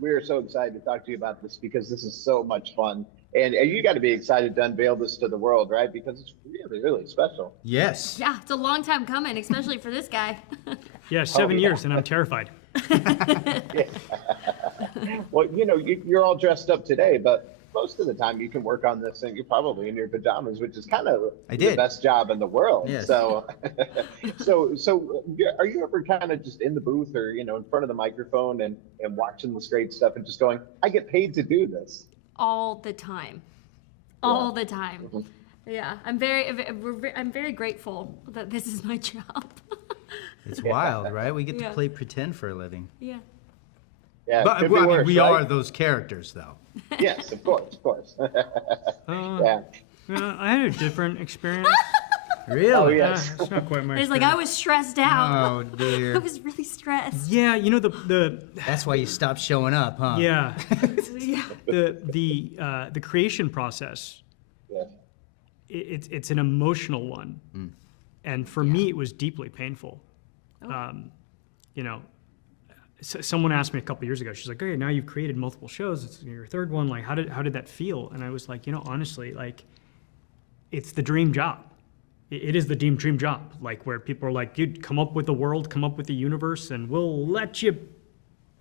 we're so excited to talk to you about this because this is so much fun. And you got to be excited to unveil this to the world, right? Because it's really, really special. Yes. Yeah, it's a long time coming, especially for this guy. Yeah, 7 years, and I'm terrified. Well, you know, you're all dressed up today, but most of the time you can work on this and you're probably in your pajamas, which is kind of the best job in the world. Yes. So, are you ever kind of just in the booth or, you know, in front of the microphone and watching this great stuff and just going, I get paid to do this? All the time. All the time. Yeah, I'm very grateful that this is my job. It's wild, right? We get to play pretend for a living. Yeah. Yeah, But could be worse, we right? are those characters, though. Yes, of course, of course. Yeah. I had a different experience. Really? Oh, yes. It's not quite my It's like I was stressed out. Oh, dear. I was really stressed. Yeah, you know the That's why you stopped showing up, huh? yeah Yeah. the creation process. Yeah. It's an emotional one, and for me it was deeply painful. You know, someone asked me a couple years ago. She's like, "Okay, now you've created multiple shows. It's your third one. Like, how did that feel?" And I was like, you know, honestly, like, it's the dream job. It is the dream job. Like, where people are like, "Dude, come up with the world, come up with the universe, and we'll let you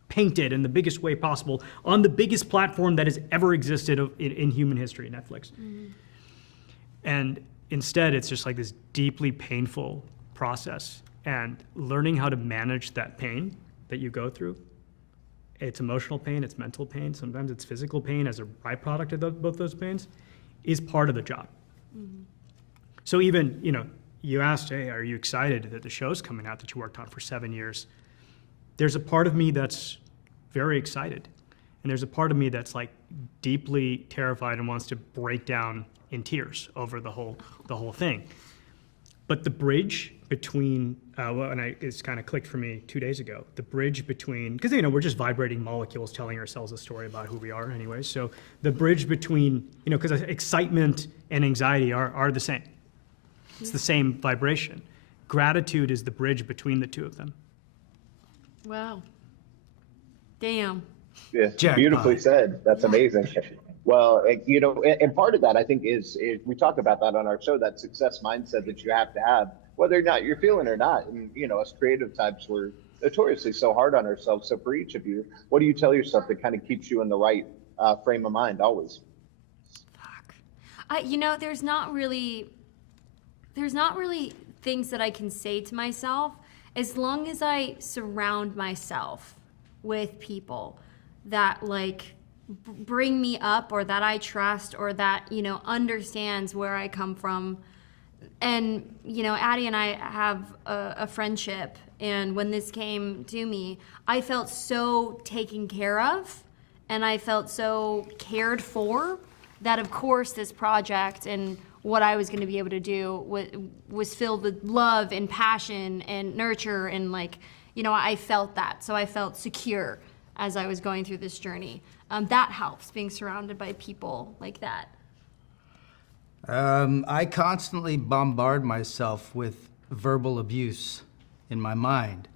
paint it in the biggest way possible on the biggest platform that has ever existed in human history, Netflix." And instead, it's just like this deeply painful process, and learning how to manage that pain that you go through. It's emotional pain, it's mental pain, sometimes it's physical pain as a byproduct of both those pains, is part of the job. So even, you know, you asked, hey, are you excited that the show's coming out that you worked on for 7 years? There's a part of me that's very excited. And there's a part of me that's like deeply terrified and wants to break down in tears over the whole thing. But the bridge between, it's kind of clicked for me 2 days ago, the bridge between, because, you know, we're just vibrating molecules telling ourselves a story about who we are anyway. So the bridge between, you know, because excitement and anxiety are the same. It's the same vibration. Gratitude is the bridge between the two of them. Wow. Damn. Yeah, Jackpot. beautifully said. That's amazing. Well, you know, and part of that I think is we talk about that on our show, that success mindset that you have to have, whether or not you're feeling or not. And, you know, as creative types, we're notoriously so hard on ourselves. So for each of you, what do you tell yourself that kind of keeps you in the right frame of mind always? Fuck. You know, there's not really things that I can say to myself as long as I surround myself with people that like bring me up, or that I trust, or that, you know, understands where I come from. And, you know, Addie and I have a friendship, and when this came to me, I felt so taken care of, and I felt so cared for, that of course this project and what I was going to be able to do was filled with love and passion and nurture, and like, you know, I felt that. So I felt secure as I was going through this journey. That helps, being surrounded by people like that. I constantly bombard myself with verbal abuse in my mind.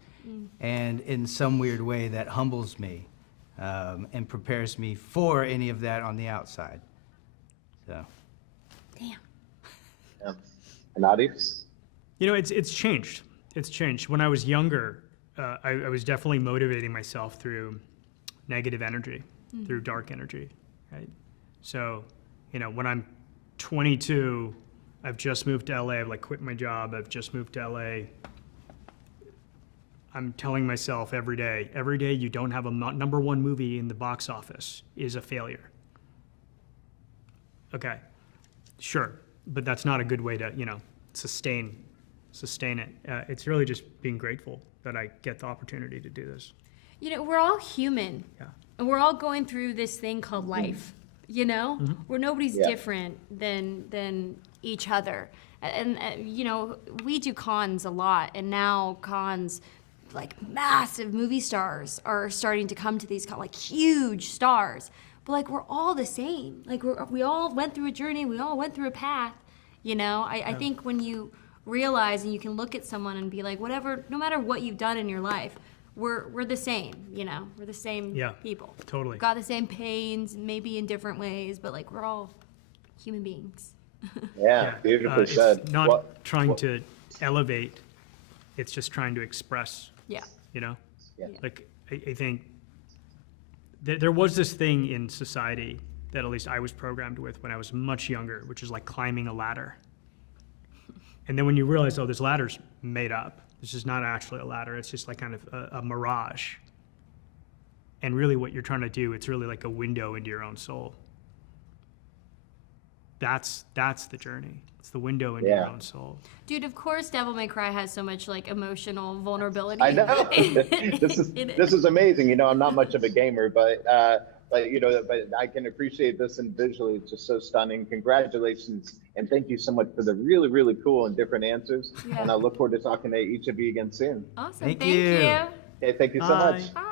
And in some weird way that humbles me and prepares me for any of that on the outside. So. Damn. Yeah. And Adi? You know, it's changed. It's changed. When I was younger, I was definitely motivating myself through negative energy, through dark energy, right? So, you know, when I'm 22, I've just moved to LA, I've like quit my job, I've just moved to LA. I'm telling myself every day you don't have a #1 movie in the box office is a failure. Okay, sure, but that's not a good way to, you know, sustain it. It's really just being grateful that I get the opportunity to do this. You know, we're all human. Yeah. And we're all going through this thing called life, you know? Where nobody's different than each other. And you know, we do cons a lot, and now cons, like massive movie stars are starting to come to these like huge stars. But like, we're all the same. Like, we all went through a journey, we all went through a path, you know? I think when you realize and you can look at someone and be like, whatever, no matter what you've done in your life, we're the same, you know, we're the same Yeah, people. totally. Got the same pains, maybe in different ways, but like we're all human beings. Yeah, beautifully said. It's not What- trying what- to elevate, it's just trying to express, Yeah. you know? Yeah. Like, I think there was this thing in society that at least I was programmed with when I was much younger, which is like climbing a ladder. And then when you realize, oh, this ladder's made up, this is not actually a ladder, it's just like kind of a mirage. And really what you're trying to do, it's really like a window into your own soul. That's the journey. It's the window into your own soul. Dude, of course Devil May Cry has so much like emotional vulnerability. I know. This This is amazing. You know, I'm not much of a gamer, but you know, but I can appreciate this, and visually it's just so stunning. Congratulations, and thank you so much for the really, really cool and different answers. Yeah. And I look forward to talking to each of you again soon. Awesome. Thank Thank you. you. Okay, thank you so Bye. much. Bye.